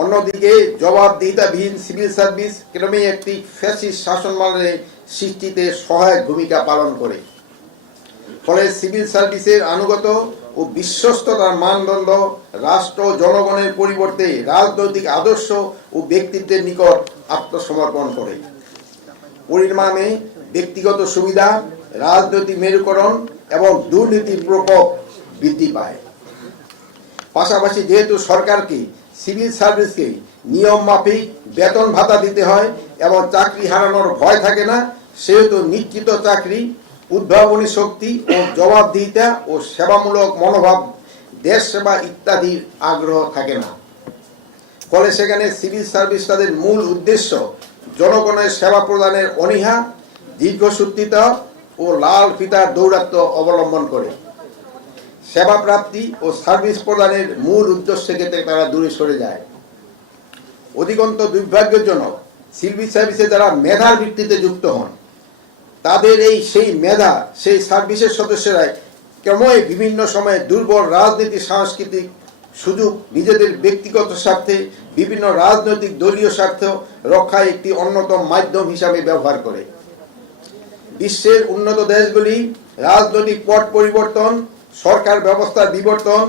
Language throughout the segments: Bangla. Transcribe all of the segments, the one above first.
অন্যদিকে জবাবদিহিতাবিহীন সিভিল সার্ভিস ক্রমেই একটি ফ্যাসিস্ট শাসনমানের সৃষ্টিতে সহায়ক ভূমিকা পালন করে। ফলে সিভিল সার্ভিসের আনুগত ও বিশ্বস্ততার মানদণ্ড রাষ্ট্র জনগণের পরিবর্তে রাজনৈতিক আদর্শ ও ব্যক্তিত্বের নিকট আত্মসমর্পণ করে। পরিণামে ব্যক্তিগত সুবিধা, রাজনৈতিক মেরুকরণ এবং দুর্নীতির প্রকোপ বৃদ্ধি পায়। পাশাপাশি যেহেতু সরকারকে সিভিল সার্ভিসকে নিয়ম মাফিক বেতন ভাতা দিতে হয় এবং চাকরি হারানোর ভয় থাকে না, সেহেতু নিশ্চিত চাকরি, উদ্ভাবনী শক্তি ও জবাবদিহিতা ও সেবামূলক মনোভাব, দেশ সেবা ইত্যাদির আগ্রহ থাকে না। ফলে সেখানে সিভিল সার্ভিস তাদের মূল উদ্দেশ্য জনগণের সেবা প্রদানের অনীহা, দীর্ঘসূত্রিতা ও লাল ফিতার দৌরাত্ম্য অবলম্বন করে। সেবা প্রাপ্তি ও সার্ভিস প্রদানের মূল উদ্দেশ্য থেকে তারা দূরে সরে যায়। অধিকন্ত দুর্ভাগ্যজনক, সিভিল সার্ভিসে যারা মেধার ভিত্তিতে যুক্ত হন, তাদের সেই মেধা, সেই সার্ভিসের সদস্যরাই ক্রমই বিভিন্ন সময়ে দুর্বল রাজনীতি, সাংস্কৃতিক সুযোগ, নিজেদের ব্যক্তিগত স্বার্থে, বিভিন্ন রাজনৈতিক দলীয় স্বার্থ রক্ষায় একটি অন্যতম মাধ্যম হিসাবে ব্যবহার করে। বিশ্বের উন্নত দেশগুলি রাজনৈতিক পট পরিবর্তন, সরকার ব্যবস্থার বিবর্তন,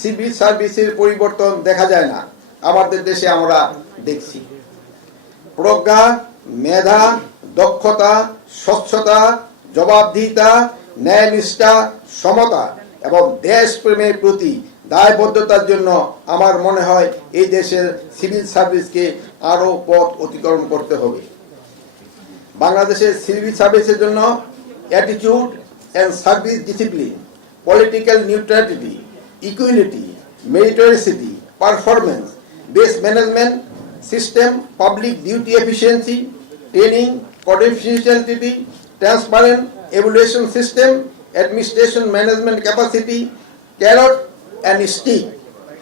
সিভিল সার্ভিসের পরিবর্তন দেখা যায় না। আমাদের দেশে আমরা দেখছি প্রজ্ঞা, মেধা, দক্ষতা, স্বচ্ছতা, জবাবদিহিতা, ন্যায়নিষ্ঠা, সমতা এবং দেশপ্রেমের প্রতি দায়বদ্ধতার জন্য আমার মনে হয় এই দেশের সিভিল সার্ভিসকে আরও পথ অতিক্রম করতে হবে। বাংলাদেশের সিভিল সার্ভিসের জন্য attitude and service discipline, political neutrality, equality, meritocracy, performance based management system, public duty efficiency, training, confidentiality, transparent evaluation system, administration management capacity, carrot and stick,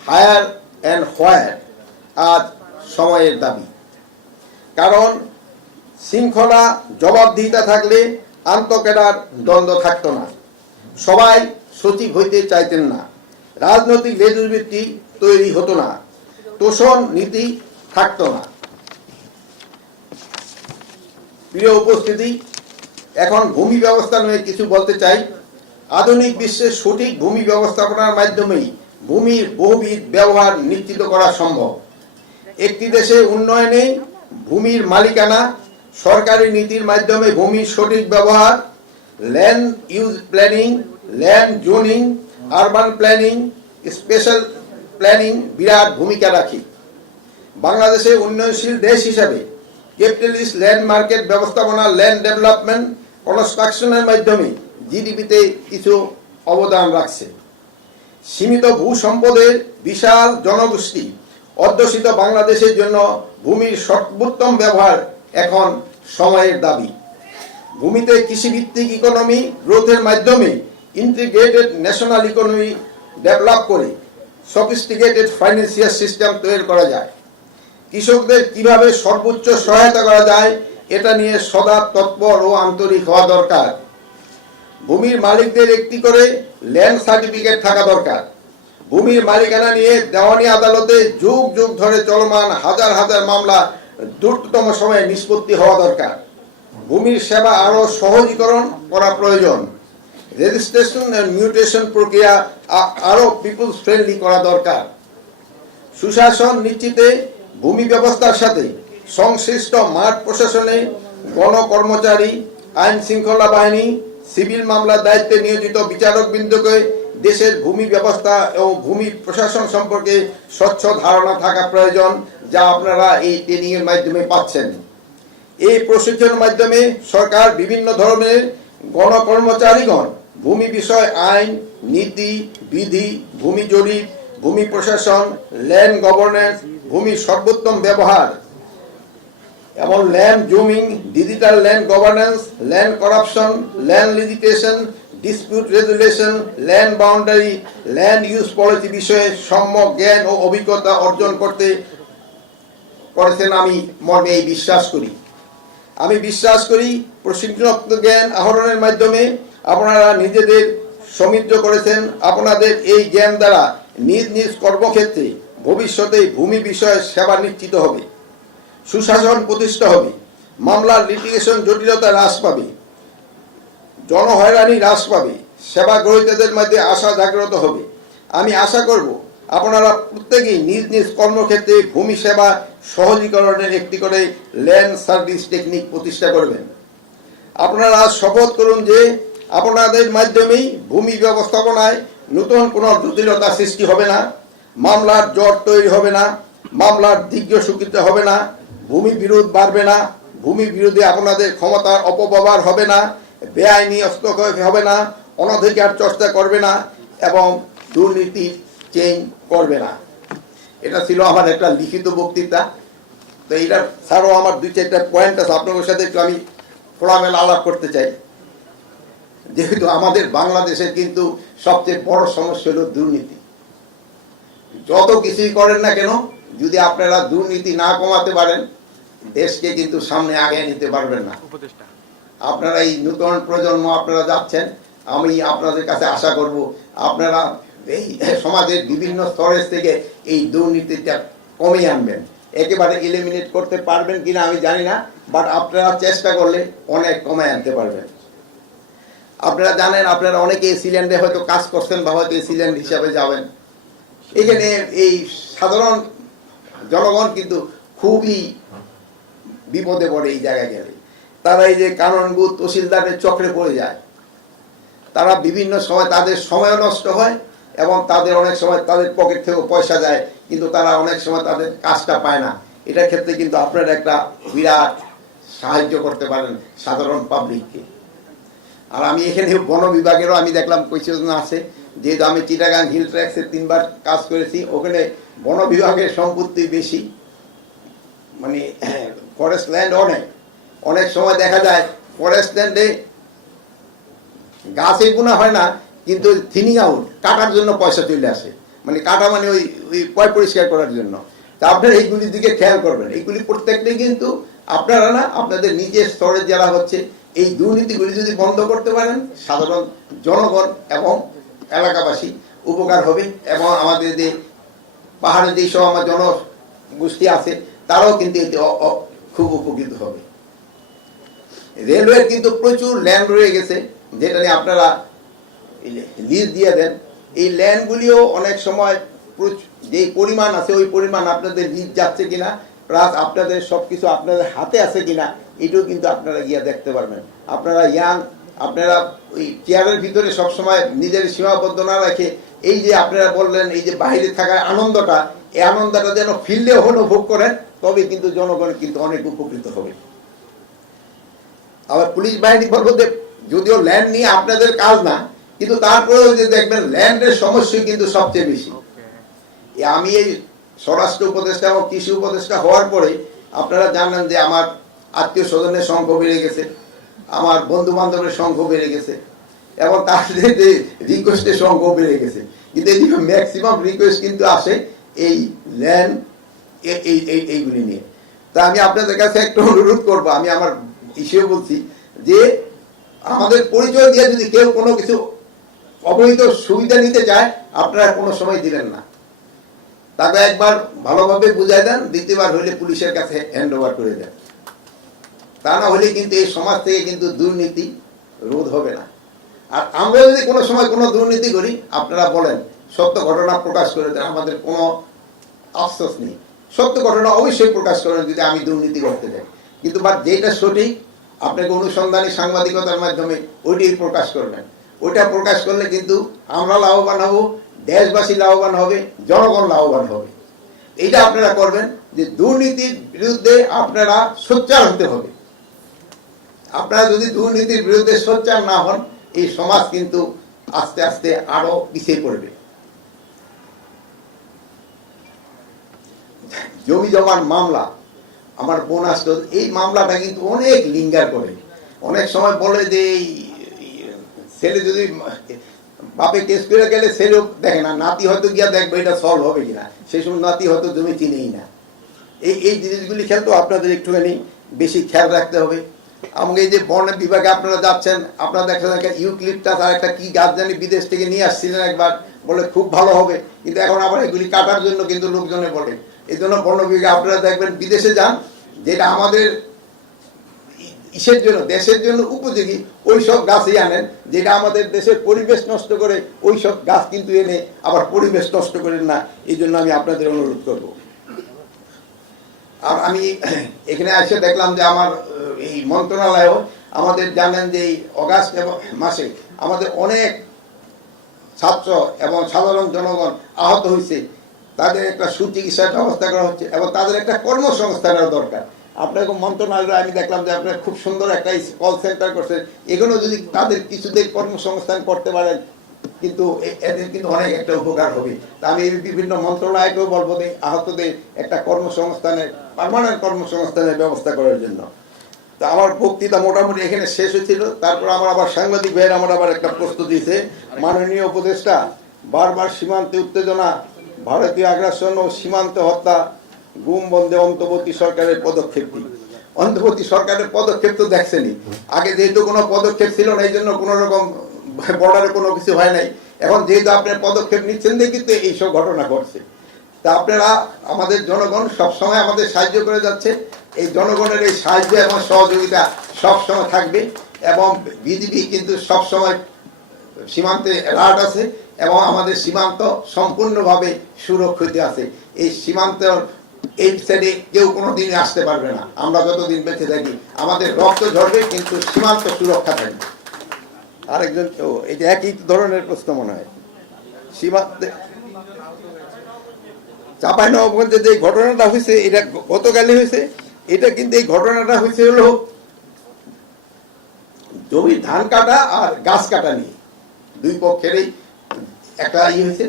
hire and where আজ সময়ের দাবি। কারণ শৃঙ্খলা, জবাবদিহিতা থাকলে আন্তঃক্যাডার দ্বন্দ্ব থাকতো না, সবাই সচিব হইতে চাইতেন না, রাজনৈতিক লেজুরবৃত্তি তৈরি হতো না, তোষণ নীতি থাকতো না। প্রিয় উপস্থিতি, এখন ভূমি ব্যবস্থা নিয়ে কিছু বলতে চাই। আধুনিক বিশ্বের সঠিক ভূমি ব্যবস্থাপনার মাধ্যমেই ভূমির বহুবিধ ব্যবহার নিশ্চিত করা সম্ভব। একটি দেশে উন্নয়নে ভূমির মালিকানা, সরকারি নীতির মাধ্যমে ভূমির সঠিক ব্যবহার, land use planning, land zoning, urban planning, special planning বিরাট ভূমিকা রাখে। বাংলাদেশে উন্নয়নশীল দেশ হিসাবে ক্যাপিটালিস্ট ল্যান্ড মার্কেট ব্যবস্থাপনা, ল্যান্ড ডেভেলপমেন্ট কনস্ট্রাকশনের মাধ্যমে জিডিপিতে কিছু অবদান রাখছে। সীমিত ভূ সম্পদের বিশাল জনগোষ্ঠী অধ্যুষিত বাংলাদেশের জন্য ভূমির সর্বোত্তম ব্যবহার এখন সময়ের দাবি। ভূমিতে কৃষিভিত্তিক ইকোনমি গ্রোথের মাধ্যমে ইন্টিগ্রেটেড ন্যাশনাল ইকোনমি ডেভেলপ করে সফিস্টিকেটেড ফাইন্যান্সিয়াল সিস্টেম তৈরি করা যায়। কৃষকদের কিভাবে সর্বোচ্চ সহায়তা করা যায়, এটা নিয়ে সদা তৎপর ও আন্তরিক হওয়া দরকার। ভূমির মালিকদের একটি করে ল্যান্ড সার্টিফিকেট থাকা দরকার। ভূমির মালিকানা নিয়ে দেওয়ানি আদালতে যুগ যুগ ধরে চলমান হাজার হাজার মামলা দ্রুততম সময়ে নিষ্পত্তি হওয়া দরকার। ভূমির সেবা আরও সহজীকরণ করা প্রয়োজন। রেজিস্ট্রেশন এন্ড মিউটেশন প্রক্রিয়া আরও পিপলস ফ্রেন্ডলি করা দরকার। সুশাসন নিশ্চিতে ভূমি ব্যবস্থার সাথে সংশ্লিষ্ট মাঠ প্রশাসনে গণকর্মচারী, আইন শৃঙ্খলা বাহিনী, সিভিল মামলার দায়িত্বে নিয়োজিত বিচারকবৃন্দকে দেশের ভূমি ব্যবস্থা এবং ভূমি প্রশাসন সম্পর্কে স্বচ্ছ ধারণা থাকা প্রয়োজন, যা আপনারা এই ট্রেনিং এর মাধ্যমে পাচ্ছেন। এই প্রশিক্ষণের মাধ্যমে সরকার বিভিন্ন ধরনের গণকর্মচারীগণ ভূমি বিষয় আইন, নীতি, বিধি, ভূমি জরিপ, ভূমি প্রশাসন, ল্যান্ড গভর্নেন্স, ভূমির সর্বোত্তম ব্যবহার এবং land zoning, digital land governance, land corruption, land litigation, dispute resolution, land boundary, land use policy বিষয়ে সম্যক জ্ঞান ও অভিজ্ঞতা অর্জন করেছেন আমি মর্মে আমি বিশ্বাস করি প্রশিক্ষণাত্মক জ্ঞান আহরণের মাধ্যমে আপনারা নিজেদের সমৃদ্ধ করেছেন। আপনাদের এই জ্ঞান দ্বারা নিজ নিজ কর্মক্ষেত্রে ভবিষ্যতে ভূমি বিষয়ে সেবা নিশ্চিত হবে, সুশাসন প্রতিষ্ঠা হবে, মামলার লিটিগেশন জটিলতা হ্রাস পাবে, জনহয়রানি হ্রাস পাবে, সেবা গ্রহীতাদের মধ্যে আশা জাগ্রত হবে। আমি আশা করব আপনারা প্রত্যেকেই নিজ নিজ কর্মক্ষেত্রে ভূমি সেবা সহজীকরণের একটি করে ল্যান্ড সার্ভিস টেকনিক প্রতিষ্ঠা করবেন। আপনারা শপথ করুন যে আপনাদের মাধ্যমেই ভূমি ব্যবস্থাপনায় নতুন কোনো জটিলতা সৃষ্টি হবে না, মামলার জট তৈরি হবে না, মামলার দীর্ঘ স্বীকৃতি হবে না, ভূমি বিরোধ বাড়বে না, ভূমি বিরোধে আপনাদের ক্ষমতার অপব্যবহার হবে না, বেআইনি হস্তক্ষেপ হবে না, অনধিকার চর্চা করবে না এবং দুর্নীতি চেঞ্জ করবে না। এটা ছিল আমার একটা লিখিত বক্তৃতা। তো এটা ছাড়াও আমার 2-4টা পয়েন্ট আছে, আপনাদের সাথে একটু আমি খোলামেলা আলাপ করতে চাই। যেহেতু আমাদের বাংলাদেশের কিন্তু সবচেয়ে বড় সমস্যা হলো দুর্নীতি। যত কিছুই করেন না কেন, যদি আপনারা দুর্নীতি না কমাতে পারেন, দেশকে কিন্তু সামনে আগে নিতে পারবেন না। আপনারা এই নতুন প্রজন্ম আপনারা যাচ্ছেন, আমি আপনাদের কাছে আশা করব আপনারা এই সমাজের বিভিন্ন স্তরের থেকে এই দুর্নীতিটা কমিয়ে আনবেন। একেবারে এলিমিনেট করতে পারবেন কিনা আমি জানি না, বাট আপনারা চেষ্টা করলে অনেক কমায় আনতে পারবেন। আপনারা জানেন, আপনারা অনেকে এসিল্যান্ডে হয়তো কাজ করছেন বা হয়তো এসিল্যান্ড হিসাবে যাবেন। এখানে এই সাধারণ জনগণ কিন্তু খুবই বিপদে পড়ে এই জায়গায় গেলে। তারা এই যে কানুনগো তহসিলদারের চক্রে পড়ে যায়, তারা বিভিন্ন সময় তাদের সময় নষ্ট হয় এবং তাদের অনেক সময় তাদের পকেট থেকেও পয়সা যায়, কিন্তু তারা অনেক সময় তাদের কাজটা পায় না। এটার ক্ষেত্রে কিন্তু আপনারা একটা বিরাট সাহায্য করতে পারেন সাধারণ পাবলিককে। আর আমি এখানে বন বিভাগেরও আমি দেখলাম কোয়েশ্চন আছে, যেহেতু আমি চিটাগাং হিল ট্র্যাক্সে 3বার কাজ করেছি, ওখানে বন বিভাগের সম্পত্তি বেশি, মানে ফরেস্ট ল্যান্ড অনেক সময় দেখা যায় ফরেস্ট ল্যান্ডে গাছে গুণা হয় না, কিন্তু থিনিং আউট কাটার জন্য পয়সা চলে আসে, মানে কাটা মানে ওই পয় পরিষ্কার করার জন্য। তা আপনারা এইগুলির দিকে খেয়াল করবেন। এইগুলি প্রত্যেকটাই কিন্তু আপনারা না, আপনাদের নিজের স্তরে যারা হচ্ছে এই দুর্নীতিগুলি যদি বন্ধ করতে পারেন, সাধারণ জনগণ এবং এলাকাবাসী উপকার হবে এবং আমাদের যে পাহাড়ে যেসব আমার জনগোষ্ঠী আছে তারাও কিন্তু এতে খুব উপকৃত হবে। রেলওয়ের কিন্তু প্রচুর ল্যান্ড রয়ে গেছে, যেটা নিয়ে আপনারা লিজ দিয়ে দেন। এই ল্যান্ডগুলিও অনেক সময় যে পরিমাণ আছে ওই পরিমাণ আপনাদের লিজ যাচ্ছে কিনা, প্লাস আপনাদের সবকিছু আপনাদের হাতে আছে কিনা, এটাও কিন্তু আপনারা গিয়ে দেখতে পারবেন। আপনারা ইয়াং, আপনারা ওই চেয়ারের ভিতরে সবসময় নিজের সীমাবদ্ধ না রাখে, এই যে আপনারা বললেন এই যে বাইরে থাকার আনন্দটা, এই আনন্দটা যেন ফিল্ডে অনুভব করেন, তবে কিন্তু জনগণ কিন্তু অনেক উপকৃত হবে। আবার পুলিশ বাহিনী বলবো যে যদিও ল্যান্ড নিয়ে আপনাদের কাজ না, কিন্তু তারপরেও যে দেখবেন ল্যান্ডের সমস্যা কিন্তু সবচেয়ে বেশি। আমি এই স্বরাষ্ট্র উপদেষ্টা এবং কৃষি উপদেষ্টা হওয়ার পরে আপনারা জানেন যে আমার আত্মীয় স্বজনের সংখ্যা বেড়ে গেছে, আমার বন্ধু বান্ধবের সংখ্যা বেড়ে গেছে এবং তাদের যে রিকোয়েস্টের সংখ্যাও বেড়ে গেছে। কিন্তু এই ম্যাক্সিমাম রিকোয়েস্ট কিন্তু আসে এই ল্যান্ড এইগুলি নিয়ে। তা আমি আপনাদের কাছে একটু অনুরোধ করবো, আমি আমার ইস্যু বলছি যে আমাদের পরিচয় দিয়ে যদি কেউ কোনো কিছু অবৈধ সুবিধা নিতে চায়, আপনারা কোনো সময় দিবেন না। তাকে একবার ভালোভাবে বুঝাই দেন, দ্বিতীয়বার হইলে পুলিশের কাছে হ্যান্ড ওভার করে দেন। তা না হলে কিন্তু এই সমাজ থেকে কিন্তু দুর্নীতি রোধ হবে না। আর আমরা যদি কোনো সময় কোনো দুর্নীতি করি, আপনারা বলেন সত্য ঘটনা প্রকাশ করে দেন, আমাদের কোনো আফসোস নেই। সত্য ঘটনা অবশ্যই প্রকাশ করেন যদি আমি দুর্নীতি করতে যাই, কিন্তু যেটা সঠিক আপনাকে অনুসন্ধানী সাংবাদিকতার মাধ্যমে ওইটাই প্রকাশ করবেন। ওইটা প্রকাশ করলে কিন্তু আমরা লাভবান হব, দেশবাসী লাভবান হবে, জনগণ লাভবান হবে। এইটা আপনারা করবেন যে দুর্নীতির বিরুদ্ধে আপনারা সোচ্চার হতে হবে। আপনারা যদি দুর্নীতির বিরুদ্ধে সোচ্চার না হন, এই সমাজ কিন্তু আস্তে আস্তে আরো পিছিয়ে পড়বে। জমি জমার মামলা, আমার বোন আসতো, এই মামলাটা কিন্তু অনেক লিঙ্গার করে। অনেক সময় বলে যে ছেলে যদি বাপে কেস করে গেলে ছেলেও দেখে না, নাতি হয়তো গিয়া দেখবে এটা সলভ হবে কিনা, সেই সময় নাতি হয়তো জমি চিনেই না। এই জিনিসগুলি খেয়াল তো আপনাদের একটুখানি বেশি খেয়াল রাখতে হবে। আমাকে এই যে বন বিভাগে আপনারা যাচ্ছেন, আপনারা দেখা যায় ইউক্লিপটাস আর একটা কি গাছ জানি বিদেশ থেকে নিয়ে আসছিলেন একবার, বলে খুব ভালো হবে, কিন্তু এখন আবার এগুলি কাটার জন্য কিন্তু লোকজনে বলে। এই জন্য বন বিভাগে আপনারা দেখবেন বিদেশে যান, যেটা আমাদের ইসের জন্য দেশের জন্য উপযোগী ওই সব গাছই আনেন, যেটা আমাদের দেশের পরিবেশ নষ্ট করে ওই সব গাছ কিন্তু এনে আবার পরিবেশ নষ্ট করেন না। এই জন্য আমি আপনাদের অনুরোধ করব। আর আমি এখানে এসে দেখলাম যে আমার এই মন্ত্রণালয়েও আমাদের জানেন যে এই অগাস্ট মাসে আমাদের অনেক ছাত্র এবং সাধারণ জনগণ আহত হয়েছে, তাদের একটা সুচিকিৎসার ব্যবস্থা করা হচ্ছে এবং তাদের একটা কর্মসংস্থানের দরকার। আপনার মন্ত্রণালয়ে আমি দেখলাম যে আপনার খুব সুন্দর একটা কল সেন্টার করছেন, এগুলো যদি তাদের কিছুদের কর্মসংস্থান করতে পারেন কিন্তু এদের কিন্তু অনেক একটা উপকার হবে। তা আমি বিভিন্ন মন্ত্রণালয়কেও বলবো যে আহতদের একটা কর্মসংস্থানের পার্মানেন্ট কর্মসংস্থানের ব্যবস্থা করার জন্য। তো আমার বক্তৃতা মোটামুটি এখানে শেষ হয়েছিল। তারপর আমার আবার সাংবাদিক ভাইয়ের আমার আবার একটা প্রশ্ন দিয়েছে, মাননীয় উপদেষ্টা বারবার সীমান্তে উত্তেজনা, ভারতীয় আগ্রাসন ও সীমান্ত হত্যা, গুম বন্ধে অন্তর্বর্তী সরকারের পদক্ষেপ কি? অন্তর্বর্তী সরকারের পদক্ষেপ তো দেখছেনি, আগে যেহেতু কোনো পদক্ষেপ ছিল না এই জন্য কোনো রকম বর্ডারে কোনো কিছু হয় নাই, এখন যেহেতু আপনার পদক্ষেপ নিচ্ছেন দেখি তো এইসব ঘটনা ঘটছে। তা আপনারা আমাদের জনগণ সবসময় আমাদের সাহায্য করে যাচ্ছে, এই জনগণের এই সাহায্য এবং সহযোগিতা সবসময় থাকবে এবং বিজিবি কিন্তু সবসময় সীমান্তে অ্যালার্ট আছে এবং আমাদের সীমান্ত সম্পূর্ণভাবে সুরক্ষিত আছে। এই সীমান্ত এই সাইডে কেউ কোনো দিন আসতে পারবে না, আমরা যতদিন বেঁচে থাকি আমাদের রক্ত ঝরবে কিন্তু সীমান্ত সুরক্ষা থাকবে। আরেকজন এটা একই ধরনের প্রশ্ন মনে হয়, সীমান্তে চাঁপাইনবাবগঞ্জে যে ঘটনাটা হয়েছে এটা গতকালই হয়েছে, এটা কিন্তু এই ঘটনাটা হয়েছে হলো জমি ধান কাটা আর গাছ কাটা নিয়ে দুই পক্ষেরই একটা হয়েছে।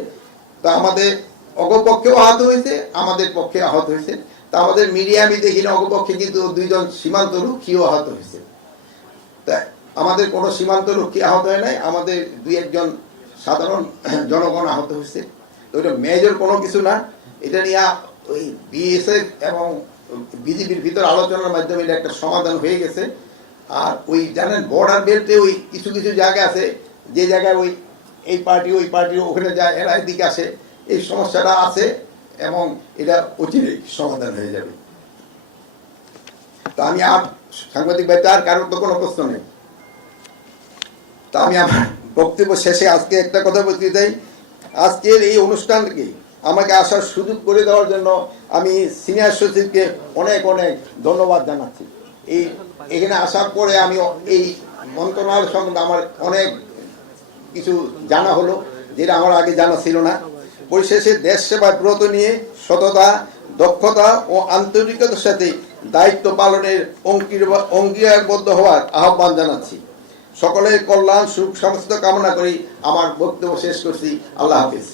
তো আমাদের অগপক্ষেও আহত হয়েছে, আমাদের পক্ষে আহত হয়েছে। তা আমাদের মিডিয়া আমি দেখি না অগপক্ষে কিন্তু দুইজন সীমান্ত রক্ষীও আহত হয়েছে। তা আমাদের কোনো সীমান্ত রক্ষী আহত হয় নাই, আমাদের দুই একজন সাধারণ জনগণ আহত হয়েছে। তো এটা মেজর কোনো কিছু না, এটা নিয়ে ওই বিএসএফ এবং বিজেপির ভিতর আলোচনার মাধ্যমে এটা একটা সমাধান হয়ে গেছে। আর ওই জানেন বর্ডার বেল্টে ওই কিছু কিছু জায়গা আছে যে জায়গায় ওই এই পার্টি ওই পার্টি ওখানে যায়, এরা এদিকে আসে, এই সমস্যাটা আছে এবং এটা অচিরেই সমাধান হয়ে যাবে। তা আমি আর সাংবাদিক ভাই আর কারোর তো কোনো প্রশ্ন নেই। তা আমি আমার বক্তব্য শেষে আজকে একটা কথা বলতে চাই, আজকের এই অনুষ্ঠানকে আমাকে আসার সুযোগ করে দেওয়ার জন্য আমি সিনিয়র সচিবকে অনেক অনেক ধন্যবাদ জানাচ্ছি। এখানে আসার পরে আমি এই মন্ত্রণালয় সম্বন্ধে আমার অনেক কিছু জানা হলো যেটা আমার আগে জানা ছিল না। পরিশেষে দেশ সেবায় ব্রত নিয়ে সততা, দক্ষতা ও আন্তরিকতার সাথে দায়িত্ব পালনের অঙ্গীকারবদ্ধ হওয়ার আহ্বান জানাচ্ছি। সকলের কল্যাণ সুখ সমস্ত কামনা করি আমার বক্তব্য শেষ করছি। আল্লাহ হাফিজ।